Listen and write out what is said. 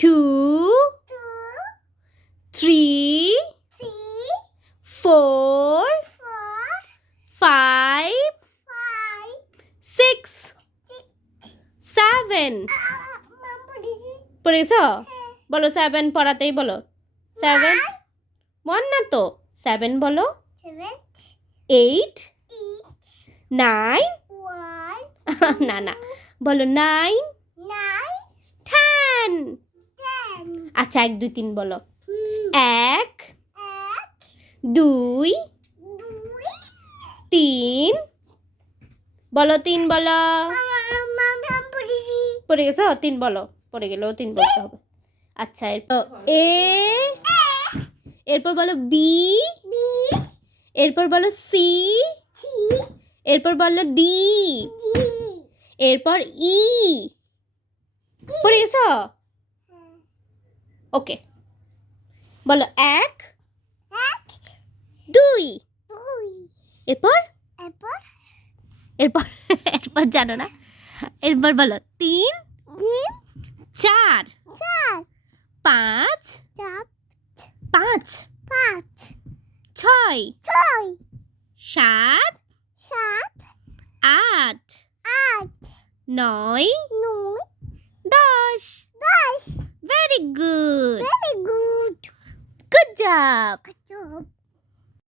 2, 3, 4, 5, 6, 7. পড়ে গেছো? বলো 7 পড়াতেই বলো 7 1 না তো 7 বলো 8 9 না না বলো 9 10. আচ্ছা 1 2 3 বলো 1 2 3 বলো 3 বলো পড়ে গেছো 3 বলো পড়ে গেলেও 3 বলতে হবে আচ্ছা এরপর বলো বি এরপর বলো সি এরপর বলো ডি এরপর ই পড়ে গেছো ওকে বলো 1 2 এরপর এরপর এরপর জানো না এরপর বলো 3 4 5 5 6 7 8 9 10 very good good job